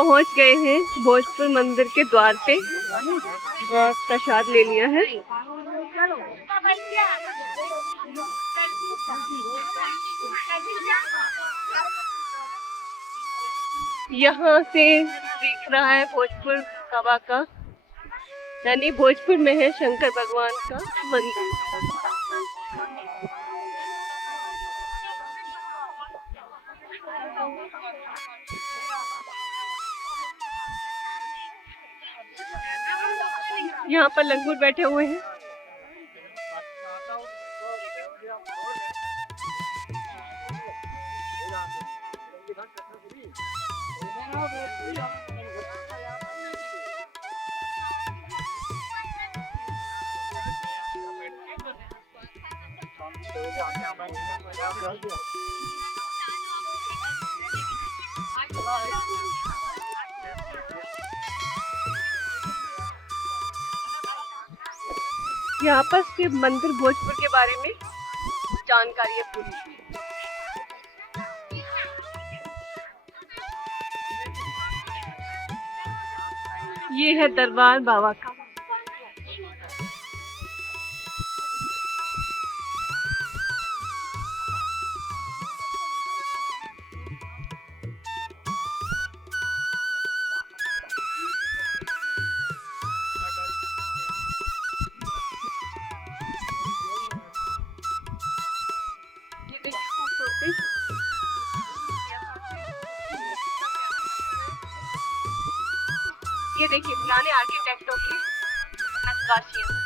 पहुंच गए हैं भोजपुर मंदिर के द्वार पे और प्रसाद ले लिया है। यहाँ से दिख रहा है भोजपुर बाबा का, यानी भोजपुर में है शंकर भगवान का मंदिर। यहाँ पर लंगूर बैठे हुए हैं। यहाँ पर सिर्फ मंदिर भोजपुर के बारे में जानकारी है पूरी। ये है दरबार बाबा का। ये देखिए पुराने आर्किटेक्टों की नक्काशियाँ।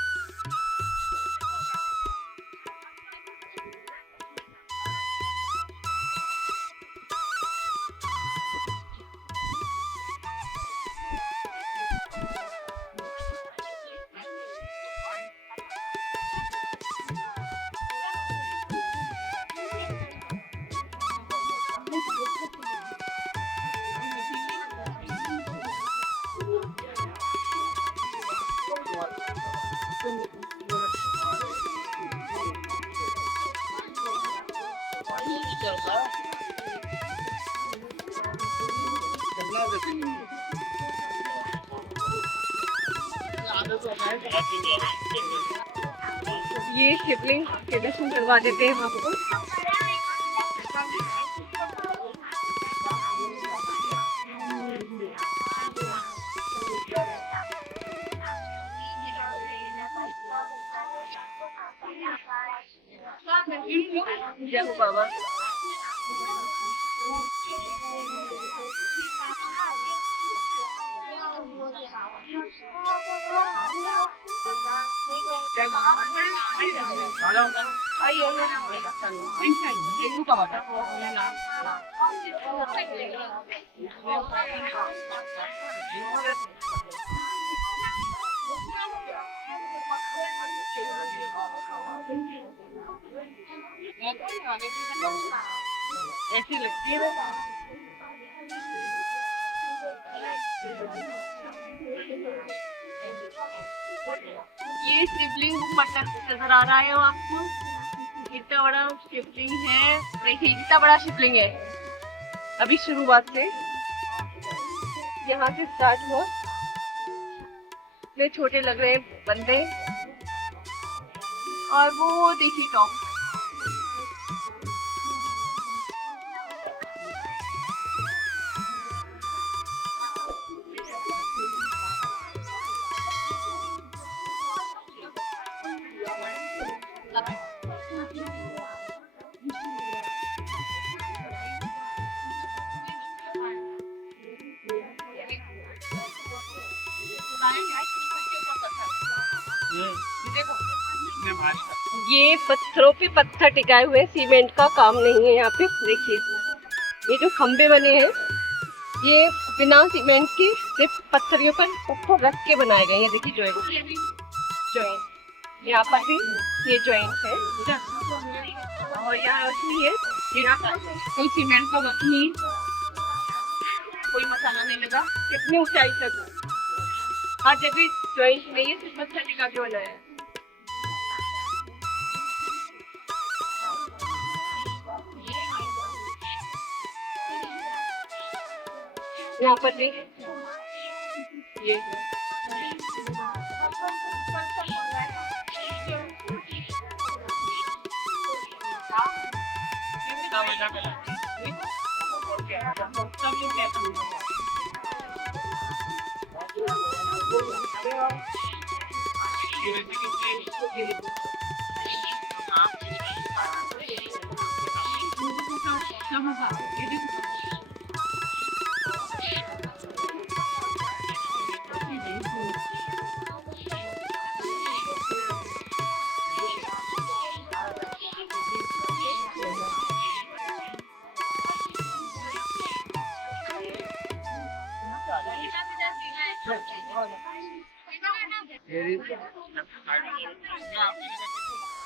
ये शिवलिंग के दर्शन करवा देते हैं आपको। जय हो बाबा। ऐसी लगती है। ये शिवलिंग पटक नजर आ रहा है आपको, कितना बड़ा शिवलिंग है। देखिए कितना बड़ा शिवलिंग है। अभी शुरुआत से यहाँ से स्टार्ट हुआ, इतने छोटे लग रहे हैं बंदे, और वो देखिए टॉप। ये पत्थरों पे पत्थर टिकाए हुए, सीमेंट का काम नहीं है यहाँ पे। देखिए ये जो खंबे बने हैं ये बिना सीमेंट के सिर्फ पत्थरों पर पत्थर रख के बनाए गए हैं। देखिए जॉइंट यहाँ पर भी ये जॉइंट है, और यहाँ रखी है कोई सीमेंट का नहीं, कोई मसाला नहीं लगा। कितनी ऊंचाई तक हर जगह जॉइंट नहीं है, सिर्फ पत्थर टिका के बनाया है। यहाँ पर देख ये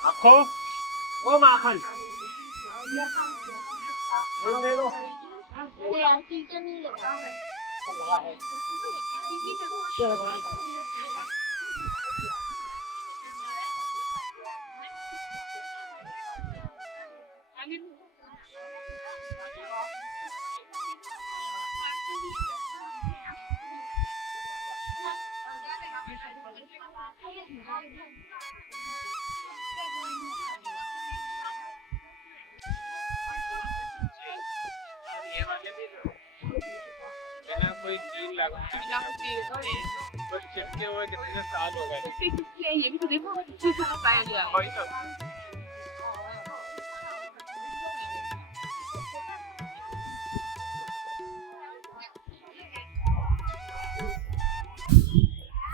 आपको वो माखन कोई चीज लगा बस चिपके हुए कितने साल हो गए। ये भी तो देखो पाया गया वही तो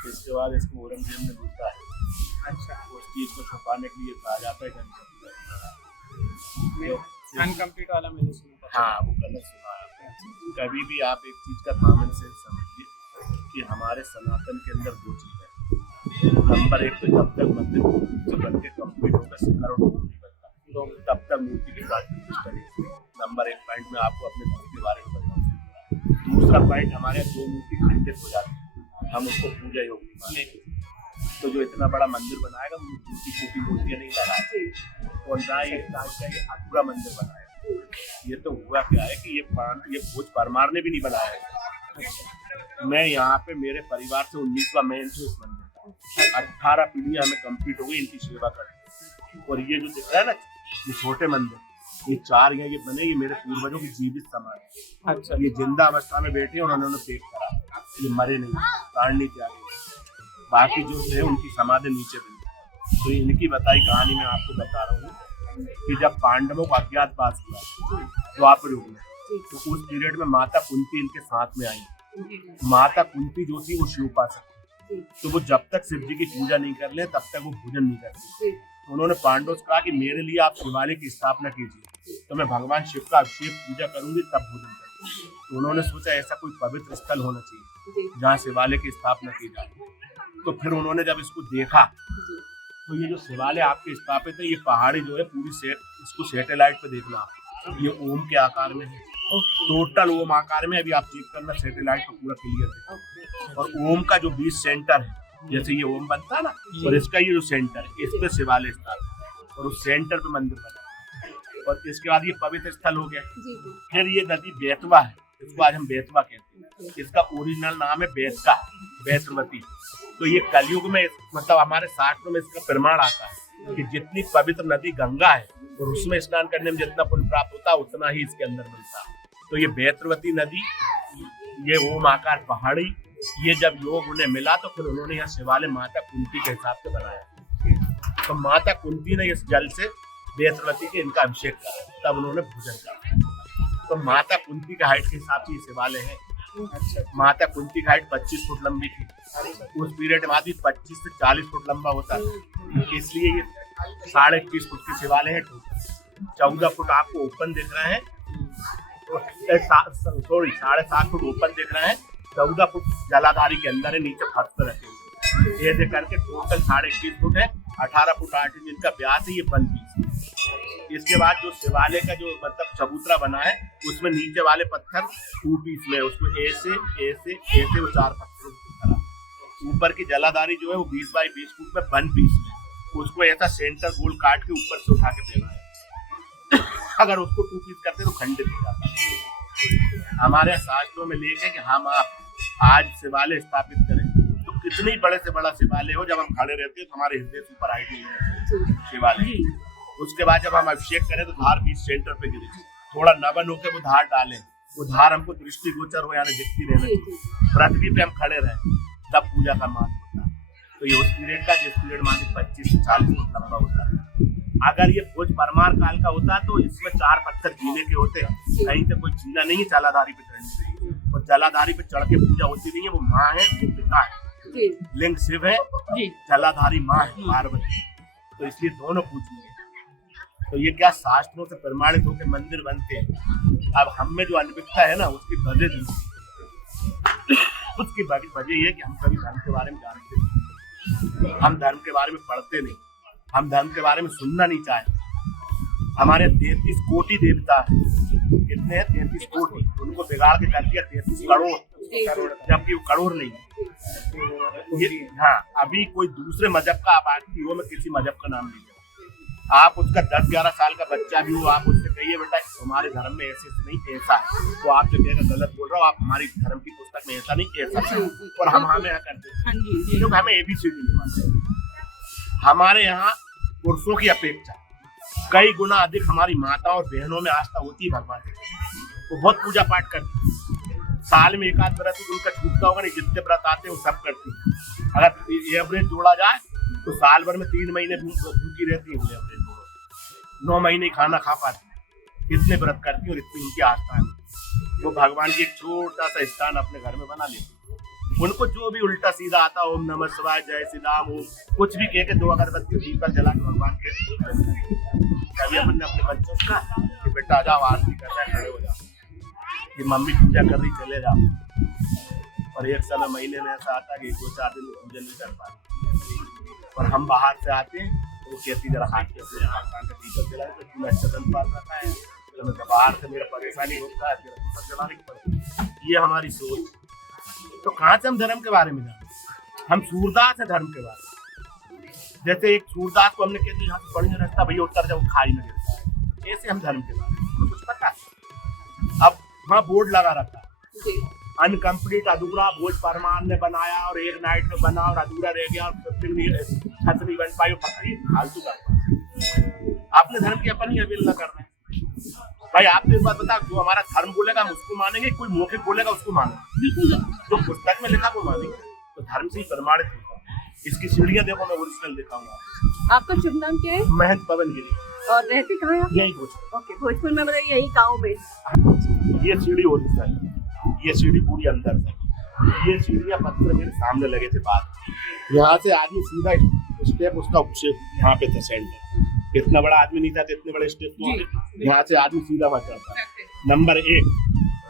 इसके बाद इसको औरंगजेब में लूटा है। अच्छा, उस चीज को छुपाने के लिए कहा जाता है अनकम्प्लीट वाला मैंने सुना। हाँ, वो गलत सुना है। कभी भी आप एक चीज का कॉमन सेंस समझिए कि हमारे सनातन के अंदर दो चीज है। नंबर एक तो जब तक मंदिर जो बन के कम्प्लीट होगा शिखर और मूर्ति बनता तब तक मूर्ति की प्राचीन करेंगे। नंबर एक पॉइंट में आपको अपने धर्म के बारे में बताऊँ। दूसरा पॉइंट, हमारे दो मूर्ति खंडित हो जाती है, हम उसको पूजा योग्य मानेंगे। तो जो इतना बड़ा मंदिर बनाएगा मूर्ति छोटी मूर्तियां नहीं लगाती और ना ये अधूरा मंदिर बनाएगा। ये तो हुआ क्या है कि ये भोज परमार ने भी नहीं बनाया है। मैं यहाँ पे मेरे परिवार से 19वां मेन से इस मंदिर का 18 पीढ़ियां हमें कंप्लीट हो गई इनकी सेवा करके। और ये जो दिख रहा है ना, ये छोटे मंदिर, ये 4 ये बने, ये मेरे पूर्वजों की जीवित समाधि। अच्छा, ये जिंदा अवस्था में बैठे और उन्होंने पेट करा, ये मरे नहीं, प्राण नहीं त्यागे। बाकी जो है उनकी समाधि नीचे बनी। तो इनकी बताई कहानी मैं आपको बता रहा हूँ कि जब पांडवों को अज्ञातवास हुआ द्वापर युग में, तो उस पीरियड में माता कुंती इनके साथ में आई। माता कुंती जो थी वो शिवोपासक, तो वो जब तक शिव जी की पूजा नहीं कर ले तब तक वो भोजन नहीं करती। तो उन्होंने पांडवों से कहा कि मेरे लिए आप शिवालय की स्थापना कीजिए, तो मैं भगवान शिव का अभिषेक पूजा करूंगी तब भोजन करूंगी। तो उन्होंने सोचा ऐसा कोई पवित्र स्थल होना चाहिए जहाँ शिवालय की स्थापना की जाए। तो फिर उन्होंने जब इसको देखा तो ये जो शिवालय आपके स्थापित है, ये पहाड़ी जो है पूरी इसको सैटेलाइट पे देखना, ये ओम के आकार में है, टोटल ओम आकार में। अभी आप चेक करना सैटेलाइट पे पूरा क्लियर है। और ओम का जो बीच सेंटर है, जैसे ये ओम बनता है ना, और इसका ये जो सेंटर है, इस पे शिवालय स्थापित और उस सेंटर पे मंदिर बना। और इसके बाद ये पवित्र स्थल हो गया। फिर ये नदी बेतवा है, इसको आज हम बेतवा कहते हैं। इसका ओरिजिनल नाम है बेतका, बेतवती। तो ये कलयुग में मतलब हमारे शास्त्रों में इसका प्रमाण आता है कि जितनी पवित्र नदी गंगा है और उसमें स्नान करने में जितना पुण्य प्राप्त होता है उतना ही इसके अंदर मिलता है। तो ये बेतवती नदी, ये ओम आकार पहाड़ी, ये जब योग उन्हें मिला तो फिर उन्होंने यह शिवालय माता कुंती के हिसाब से बनाया। तो माता कुंती ने इस जल से बेतवती के इनका अभिषेक करा, तब उन्होंने भोजन करा। तो माता कुंती का हाइट के हिसाब से ये शिवालय है। अच्छा, माता कुंती की हाइट 25 फुट लंबी थी। उस पीरियड में आदमी 25 से 40 फुट लंबा होता है, इसलिए ये 21.5 फुट के शिवालय है। 14 फुट आपको ओपन दिख रहा है, सॉरी 7.5 फुट ओपन दिख रहा है, 14 फुट जलाधारी के अंदर है, नीचे फर्श पर रखे हुए। ऐसे करके टोटल 21.5 फुट है, 18 फुट 8 इंच इनका व्यास है, ये 1 पीस। इसके बाद जो शिवालय का जो मतलब चबूतरा बना है, उसमें नीचे वाले पत्थर 2 पीस में, उसको ऐसे ऐसे ऐसे वो 4 पत्थरों को भरा। ऊपर की जलाधारी जो है वो 20 बाई 20 फुट में 1 पीस में, उसको ऐसा सेंटर गोल काट के ऊपर से उठा के फेंका है। अगर उसको 2 पीस करते तो खंडित हो जाता। हमारे शास्त्रों में लिखे कि हम आप आज शिवालय स्थापित करें, तो कितनी बड़े से बड़ा शिवालय हो, जब हम खड़े रहते हैं तो हमारे हृदय से ऊपर हाइट नहीं होना शिवालय। उसके बाद जब हम अभिषेक करें तो धार बीच सेंटर पे गिरे, थोड़ा नवन होकर वो धार डालें, वो धार हमको दृष्टि गोचर हो यानी दिखती रहने, पृथ्वी पे हम खड़े रहे, तब पूजा का महत्व होता है। तो ये उस पीरियड का, जिस पीरियड मान 25 से 40 फुट लंबा होता है। अगर ये भोज परमार काल का होता तो इसमें 4 पत्थर जीने के होते हैं, कहीं से कोई जीना नहीं है जलाधारी पे चढ़ने से, और जलाधारी पे चढ़ के पूजा होती नहीं है। वो माँ है, वो पिता है, लिंग शिव है, जलाधारी माँ है पार्वती, तो इसलिए दोनों पूजनीय है। तो ये क्या शास्त्रों से प्रमाणित होकर मंदिर बनते हैं। अब हम में जो अनभिज्ञता है ना, उसकी वजह ये है कि हम कभी धर्म के बारे में जानते नहीं, हम धर्म के बारे में पढ़ते नहीं, हम धर्म के बारे में सुनना नहीं चाहते। हमारे 33 कोटि देवता है, कितने हैं? 33 कोटि, उनको बिगाड़ के कर दिया 33 करोड़, जबकि वो करोड़ नहीं है। हाँ, अभी कोई दूसरे मजहब का आबादी हो, मैं किसी मजहब का नाम नहीं लूंगा, आप उसका 10-11 साल का बच्चा भी हो, आप उससे कहिए बेटा हमारे धर्म में ऐसे नहीं ऐसा है, तो आप जो कहेगा गलत बोल रहा हो, आप हमारी धर्म की पुस्तक में ऐसा नहीं ऐसा है। और हम हमें यहाँ करते हैं क्योंकि हमें ABCD नहीं मानते। हमारे यहाँ पुरुषों की अपेक्षा कई गुना अधिक हमारी माताओं और बहनों में आस्था होती है भगवान की। वो बहुत पूजा पाठ करती है, साल में 1 आध व्रत उनका छूटता होगा नहीं, जितने व्रत आते हैं वो सब करती है। अगर एवरेज जोड़ा जाए तो साल भर में 3 महीने भूखी रहती है, 9 महीने खाना खा पाती है, इतने व्रत करती है और इतनी उनकी आस्था है। वो भगवान की एक छोटा सा स्थान अपने घर में बना लेती है। उनको जो भी उल्टा सीधा आता, ओम नमः शिवाय, जय श्री राम, कुछ भी कह के 2 अगरबत्ती दीपक जला के भगवान के कभी अपन ने अपने बच्चों का कि बेटा जाओ आरती कर रहा है, खड़े हो जाओ, कि मम्मी पूजा कर रही चले जाओ। और एक समय महीने में ऐसा आता कि 2-4 दिन पूजन नहीं कर पाते, और हम बाहर से आते हैं तो वो कहती जरा हाथ के दीपक जला के तूने अच्छा दिन पास रखा है, मतलब बाहर से मेरा परेशानी होता है, तेरा दीपक जलाने की पड़ती। ये हमारी सोच। तो कहाँ से हम धर्म के बारे में जाने? हम सूरदास है धर्म के बारे में। जैसे एक सूरदास को हमने कहते यहाँ से बढ़िया रास्ता भैया उतर जाओ, खाई में गिरता है, ऐसे हम धर्म के बारे में कुछ पता है। अब वहाँ बोर्ड लगा रखा अनकम्प्लीट, अधूरा भोज परमार ने बनाया और एक नाइट में बना और अधूरा रह गया और छत नहीं बन पाई, फालतू कर। आपने धर्म की अपन ही अवेल न करना है भाई। आप तो इस बात बता, जो हमारा धर्म बोलेगा हम उसको मानेंगे, कोई मौखिक बोलेगा उसको मानेंगे, जो पुस्तक में लिखा वो मानेंगे। तो धर्म से ही प्रमाणित होगा। इसकी सीढ़ियां देखो, मैं ओरिजिनल दिखाऊंगा। आपका शुभ नाम क्या है? महंत पवन गिरी। और रहते कहाँ हैं? यही भोजपुर। ओके, भोजपुर में बताइए, यही गाँव में। ये सीढ़ी ओरिजिनल, ये सीढ़ी पूरी अंदर से, ये सीढ़ियां पत्थर मेरे सामने लगे थे बाहर। यहाँ से आदमी सीधा स्टेप, उसका यहाँ पे था सेंटर, इतना बड़ा आदमी नहीं था, इतने बड़े स्टेप तो यहाँ से आदमी सीधा वहां चढ़ता। नंबर 1,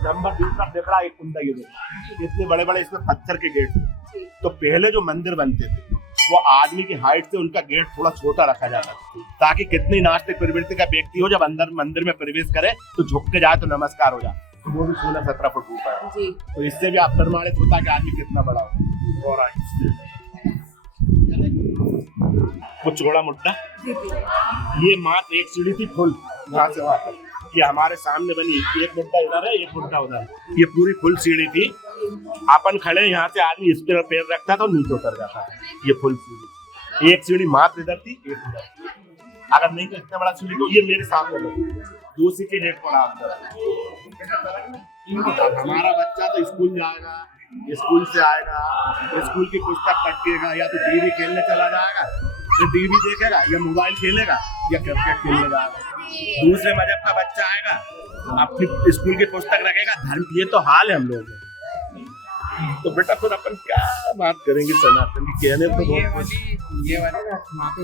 नंबर 2 का देख रहा एक कुंडा, ये देखा इतने बड़े बड़े इसमें पत्थर के गेट थे। तो पहले जो मंदिर बनते थे वो आदमी की हाइट से उनका गेट थोड़ा छोटा रखा जाता था, ताकि कितनी नास्तिक प्रवृत्ति का व्यक्ति हो, जब अंदर मंदिर में प्रवेश करे तो झुक के जाए तो नमस्कार हो जाए। वो भी 16-17 फुट ऊपर है। तो इससे भी आप प्रमाणित होता है कि आदमी कितना बड़ा हो। वो चौड़ा मुड्डा, ये मात्र एक सीढ़ी थी फुल, यहाँ से वहां तक। ये हमारे सामने बनी, एक मुड्डा इधर है, एक मुड्डा उधर, ये पूरी फुल सीढ़ी थी। अपन खड़े यहाँ से आदमी इस पर पैर रखता था और नीचे उतर जाता है। ये फुल सीढ़ी, एक सीढ़ी मात्र इधर थी, एक इधर। अगर नहीं तो इतना बड़ा सीढ़ी तो ये मेरे सामने लगी, दूसरी के रेट पड़ा अंदर। हमारा बच्चा तो स्कूल जाएगा, स्कूल से आएगा, स्कूल की पुस्तक पढ़ेगा, या तो टीवी खेलने चला जाएगा, या टीवी देखेगा, या मोबाइल खेलेगा, या क्रिकेट खेलने जाएगा। दूसरे मजहब का बच्चा आएगा, अपनी स्कूल की पुस्तक रखेगा, धर्म। ये तो हाल है हम लोगों का। तो बेटा फिर अपन क्या बात करेंगे सनातन की? कहने तो ये वाली वहाँ पे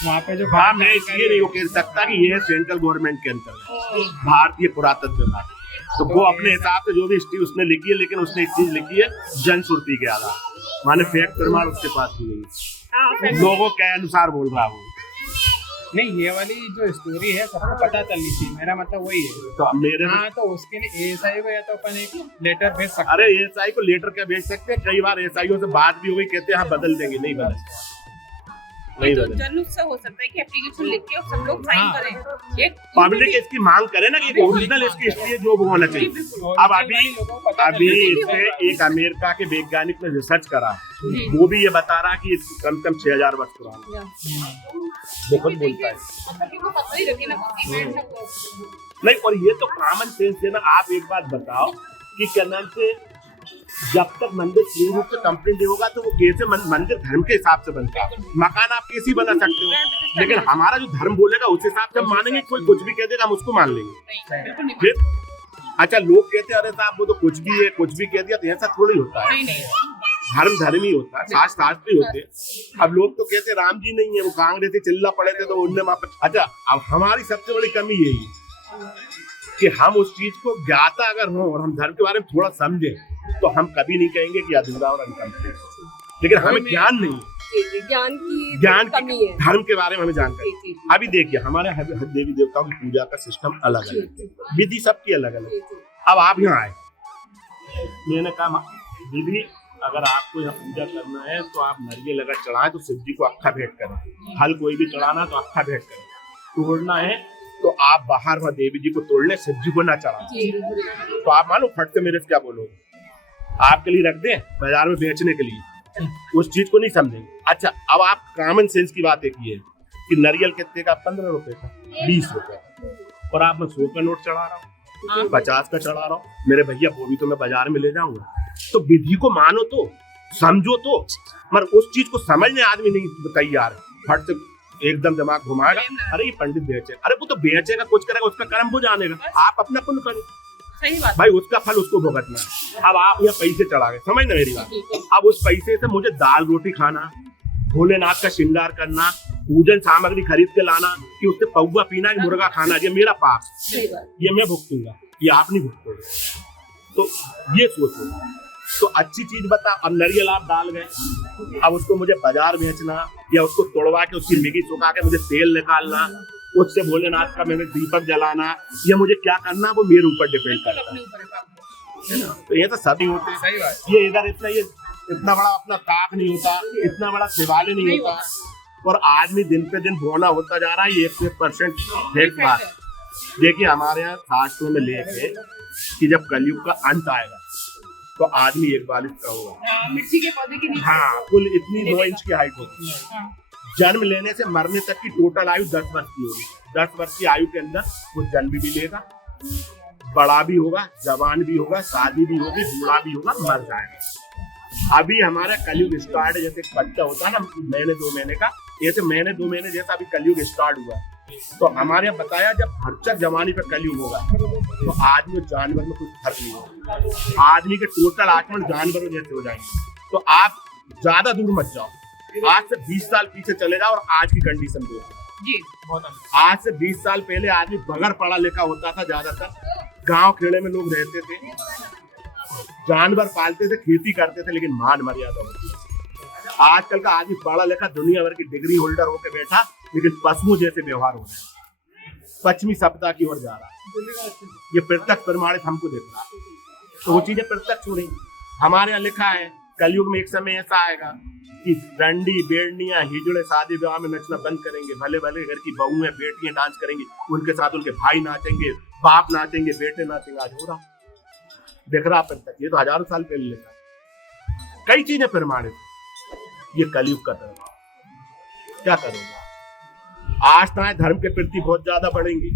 वहाँ पे जो, हाँ, मैं इसलिए नहीं कह सकता कि ये सेंट्रल गवर्नमेंट के अंतर है, भारतीय पुरातत्व विभाग। तो वो अपने हिसाब से जो भी हिस्ट्री उसने लिखी है, लेकिन उसने एक चीज लिखी है जनश्रुति के आधार, माने फैक्ट प्रमाण उसके पास भी नहीं, लोगों के अनुसार बोल रहा हूँ। नहीं, ये वाली जो स्टोरी है सबको पता चलनी चाहिए, मेरा मतलब वही है। तो मेरे तो उसके लिए एएसआई को या तो अपन एक लेटर भेज सकते। अरे एएसआई को लेटर क्या भेज सकते हैं? कई बार एएसआईओ से बात भी हो गई, कहते हैं हाँ बदल देंगे, नहीं बदल। नहीं तो बदल जन उत्सव हो सकता है कि एप्लीकेशन लिख के और सब लोग साइन हाँ। करें। एक पब्लिक इसकी मांग करे ना कि ओरिजिनल इसकी हिस्ट्री है जो वो होना चाहिए। अब अभी इस पे एक अमेरिका के वैज्ञानिक ने रिसर्च करा, वो भी ये बता रहा कि कम से कम 6000 वर्ष पुराना बहुत बोलता है। मतलब कि वो पता ही रखे ना कुछ इवेंट सब नहीं, और ये तो कॉमन सेंस है ना। आप एक बात बताओ कि क्या नाम से जब तक मंदिर पूर्ण रूप से कंप्लीट नहीं होगा तो वो कैसे मंदिर धर्म के हिसाब से बनता है। मकान आप कैसे बना सकते हो, लेकिन हमारा जो धर्म बोलेगा उस हिसाब से हम मानेंगे। कोई कुछ भी कह देगा हम उसको मान लेंगे। बिल्कुल नहीं। फिर अच्छा, लोग कहते हैं अरे साहब वो तो कुछ भी है, कुछ भी कह दिया, तो ऐसा थोड़ी होता है। धर्म ही होता है, शास्त्र ही होते हैं। अब लोग तो कहते राम जी नहीं है, वो कांग्रेसी चिल्ला पड़े थे तो उनने वहां। अच्छा, अब हमारी सबसे बड़ी कमी यही है कि हम उस चीज को ज्ञाता अगर हो और हम धर्म के बारे में थोड़ा समझे तो हम कभी नहीं कहेंगे कि अधूरा और अनकम्प्लीट। लेकिन हमें ज्ञान नहीं है, ज्ञान कमी है। धर्म के बारे में हमें जानकारी। अभी देखिए हमारे देवी देवताओं की पूजा का सिस्टम अलग अलग, विधि सबकी अलग अलग। अब आप यहाँ आए, मैंने कहा दीदी अगर आपको यहाँ पूजा करना है तो आप नारियल अगर चढ़ाएं तो शिव जी को अक्खा भेंट करें, फल कोई भी चढ़ाना तो अक्खा भेंट करें, तोड़ना है तो आप बाहर वहाँ देवी जी को तोड़ ले, शिव जी को ना चढ़ा। तो आप मानो फट से मेरे से क्या बोलोगे, आपके लिए रख दें बाजार में बेचने के लिए, उस चीज को नहीं समझेंगे। अच्छा, अब आप कॉमन सेंस की बात की है कि नारियल कितने का, 15 रुपए का, 20 रुपए का, और आप मैं 100 का नोट चढ़ा रहा हूँ, 50 का चढ़ा रहा हूँ। मेरे भैया वो भी तो मैं बाजार में ले जाऊंगा। तो विधि को मानो तो समझो तो, मगर उस चीज को समझने आदमी नहीं तैयार। फट से एकदम दिमाग घुमाएगा, अरे ये पंडित बेचे, अरे वो तो बेचेगा, कुछ करेगा, उसका कर्म वो जानेगा, आप अपना पुण्य करें। सही बात भाई, उसका फल उसको भुगतना है। अब आप यहाँ पैसे चढ़ा गए, समझ ना मेरी बात। अब उस पैसे से मुझे दाल रोटी खाना, भोलेनाथ का श्रृंगार करना, पूजन सामग्री खरीद के लाना, कि उससे पौवा पीना, कि मुर्गा खाना, ये मेरा पाप, ये मैं भुगतूंगा, ये आप नहीं भुगतोगे। तो ये सोचो। तो अच्छी चीज बता। अब नारियल आप डाल गए, अब उसको मुझे बाजार बेचना या उसको तोड़वा के उसकी मिगी सुखा के मुझे तेल निकालना, उससे भोलेनाथ का मैंने दीपक जलाना, या मुझे क्या करना वो मेरे ऊपर डिपेंड करता है। तो ये तो सभी होते हैं। ये इधर इतना बड़ा अपना ताक नहीं होता, इतना बड़ा शिवालय नहीं होता, और आदमी दिन पे दिन बोना होता जा रहा है। 1% फेक बात। देखिए हमारे यहाँ शास्त्रों में लेख है कि जब कलयुग का अंत आएगा तो आदमी 41 का होगा, मिट्टी के पौधे के नीचे। हाँ, कुल इतनी 2 इंच की हाइट होगी। जन्म लेने से मरने तक की टोटल आयु 10 वर्ष की होगी। 10 वर्ष की आयु के अंदर वो जन्म भी लेगा, बड़ा भी होगा, जवान भी होगा, शादी भी होगी, बूढ़ा भी होगा, मर जाएगा। अभी हमारा कलयुग स्टार्ट है, जैसे बच्चा होता है ना महीने 2 महीने का, ऐसे महीने 2 महीने जैसा अभी कलयुग स्टार्ट हुआ। तो हमारे यहाँ बताया जब भरचक जवानी पे कलयुग होगा तो आदमी और जानवर में कुछ फर्क नहीं होगा। आदमी के टोटल आचरण जानवरों जैसे हो जाएंगे। तो आप ज्यादा दूर मत जाओ, आज से 20 साल पीछे चले जाओ और आज की कंडीशन देखो। आज से 20 साल पहले आदमी बगैर पढ़ा लिखा होता था, ज्यादातर गांव खेड़े में लोग रहते थे, जानवर पालते थे, खेती करते थे, लेकिन मान मर्यादा होती है। आजकल का आदमी पढ़ा लिखा दुनिया भर की डिग्री होल्डर होकर बैठा, लेकिन पशुओं जैसे व्यवहार हो रहा है, पश्चिमी सभ्यता की ओर जा रहा है। ये प्रत्यक्ष प्रमाणित हमको दिख रहा है। तो वो चीजें प्रत्यक्ष हो रही। हमारे यहाँ लिखा है कलयुग में एक समय ऐसा आएगा कि रंडी बेड़नियां हिजड़े शादी विवाह में नचना बंद करेंगे, भले भले घर की बहुएं बेटियां डांस करेंगी, उनके साथ उनके भाई नाचेंगे, बाप नाचेंगे, बेटे नाचेंगे। आज हो रहा दिख रहा प्रत्यक्ष। ये तो हजारों साल पहले लिखा, कई चीजें प्रमाणित। ये कलयुग का धर्म, क्या करोगे? आस्थाएं धर्म के प्रति बहुत ज्यादा बढ़ेंगी,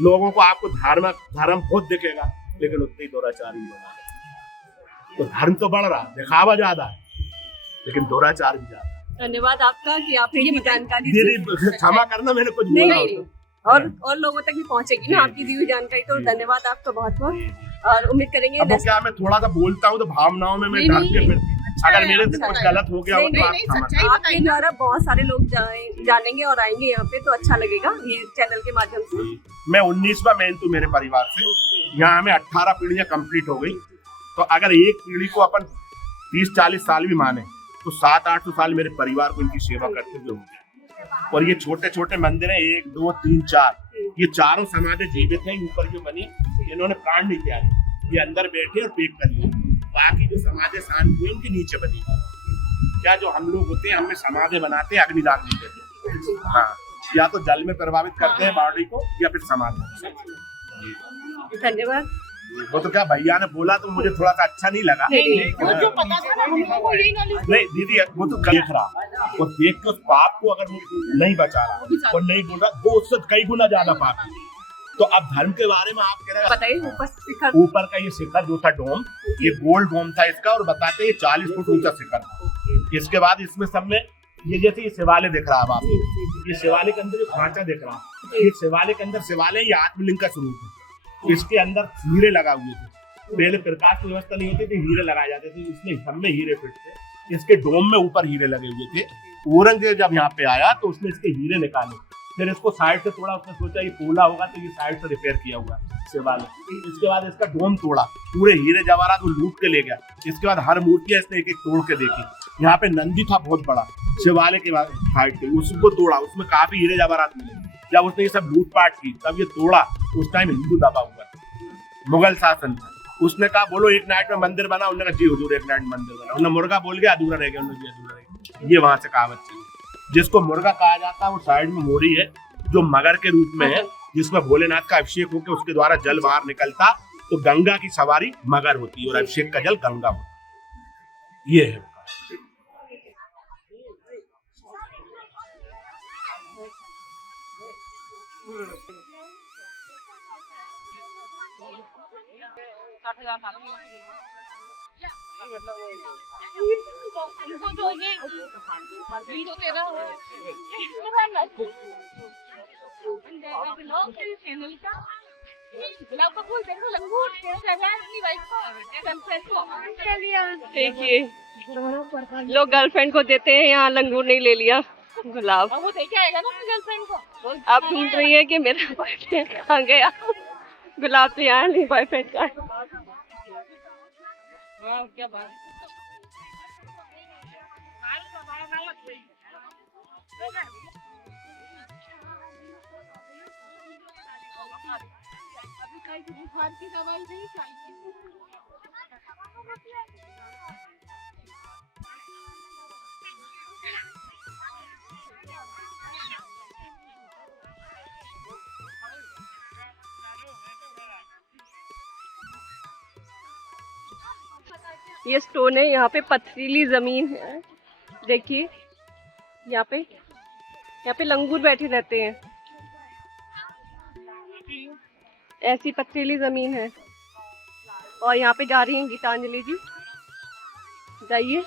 लोगों को आपको धर्म बहुत दिखेगा, लेकिन उतने ही दुराचारी बना। तो धर्म तो बढ़ रहा, दिखावा ज्यादा है, लेकिन दुराचार भी ज्यादा। धन्यवाद आपका कि आपने ये जानकारी दीदी क्षमा करना, मैंने कुछ बोला और लोगों तक भी पहुंचेगी ना आपकी दी हुई जानकारी। तो धन्यवाद आपका बहुत बहुत, और उम्मीद करेंगे। अब क्या मैं थोड़ा सा बोलता हूँ तो भावनाओं में मैं धर्म के प्रति, अगर मेरे से कुछ गलत हो गया हो तो आप क्षमा करें। आपके द्वारा बहुत सारे लोग जानेंगे और आएंगे यहाँ पे, तो अच्छा लगेगा ये चैनल के माध्यम से। मैं 19वां मेहनतू मेरे परिवार से, यहाँ हमें 18 पीढ़ियां कंप्लीट हो गई। तो अगर एक पीढ़ी को अपन 30-40 साल भी माने तो 700-800 साल मेरे परिवार को इनकी सेवा करते हुए हो गया। और ये छोटे छोटे मंदिर हैं, 1, 2, 3, 4, ये चारों समाधि जीवित हैं। ऊपर जो बनी इन्होंने प्राण नहीं त्यागे, ये अंदर बैठे और पेक कर लिए। बाकी जो समाधि शांत हुए उनके नीचे बनी। या जो हम लोग होते हैं हमें समाधि बनाते हैं, अग्निदान नहीं देते। हाँ, या तो जल में प्रभावित करते हैं बॉडी को या फिर समाधि। धन्यवाद। वो तो क्या भैया ने बोला तो मुझे थोड़ा सा अच्छा नहीं लगा। जो पता था ना हम लोगों को यही नॉलेज। नहीं दीदी, वो तो देख रहा और देख के उस पाप को अगर वो नहीं बचा रहा और नहीं बोल रहा, वो उससे कई गुना ज्यादा पाप है। तो अब धर्म के बारे में आप कह रहे हैं, बताइए। ऊपर का ये शिखर जो था डोम, ये गोल्ड डोम था इसका, और बताते हैं 40 फुट ऊंचा शिखर था। इसके बाद इसमें सब में ये जैसे ये शिवालय दिख रहा है आपको, ये शिवालय के अंदर खांचा दिख रहा है, ये शिवालय के अंदर शिवालय ये आत्मलिंग का स्वरूप है। इसके अंदर हीरे लगा हुए थे। पहले प्रकाश की व्यवस्था नहीं होती थी, हीरे लगाए जाते थे, इसमें सब में हीरे फिट थे। इसके डोम में ऊपर हीरे लगे हुए थे। औरंगजेब जब यहाँ पे आया तो उसने इसके हीरे निकाले, फिर इसको साइड से तोड़ा। उसने सोचा ये पोला होगा तो ये साइड से रिपेयर किया हुआ शिवालय। इसके बाद इसका डोम तोड़ा, पूरे हीरे जवाहरात वो लूट के ले गया। इसके बाद हर मूर्तियां इसने एक एक तोड़ के देखी। यहाँ पे नंदी था बहुत बड़ा शिवालय के बाद साइड पे, उसको तोड़ा, उसमें काफी हीरे जवाहरात मिले। जब उसने ये सब लूटपाट की तब ये तोड़ा। उस टाइम हिंदू दबा हुआ, मुगल शासन था। उसने कहा बोलो एक नाइट में मंदिर बना। उन्होंने कहा जी हुजूर एक नाइट में मंदिर बना। उन्होंने मुर्गा बोल गया, अधूरा रह गया। उन्होंने अधूरा रह गया। ये वहां से कहावत चली। जिसको मुर्गा कहा जाता है वो साइड में मोरी है जो मगर के रूप में है, जिसमें भोलेनाथ का अभिषेक होकर उसके द्वारा जल बाहर निकलता। तो गंगा की सवारी मगर होती है और अभिषेक का जल गंगा होता है। ये है। देखिए लोग गर्लफ्रेंड को देते हैं, यहाँ लंगूर नहीं ले लिया गुलाब। वो देखे आएगा ना गर्लफ्रेंड को। आप ढूंढ रही है कि मेरा बॉयफ्रेंड कहाँ गया। गुलाब तो यहाँ नहीं, बॉयफ्रेंड का। क्या बात। ये स्टोन है, यहाँ पे पथरीली जमीन है। देखिए यहाँ पे लंगूर बैठे रहते हैं। ऐसी पथरीली जमीन है और यहाँ पे जा रही हैं गीतांजलि जी। जाइए,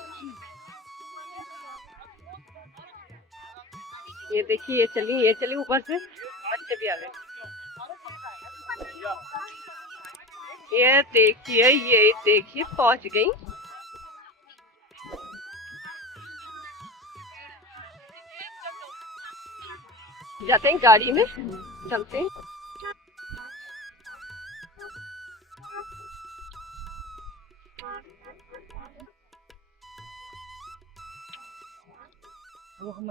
ये देखिए, ये चली ऊपर से। बच्चे भी आ गए। ये देखिए पहुंच गई। जाते हैं गाड़ी में, चलते हैं। वो हम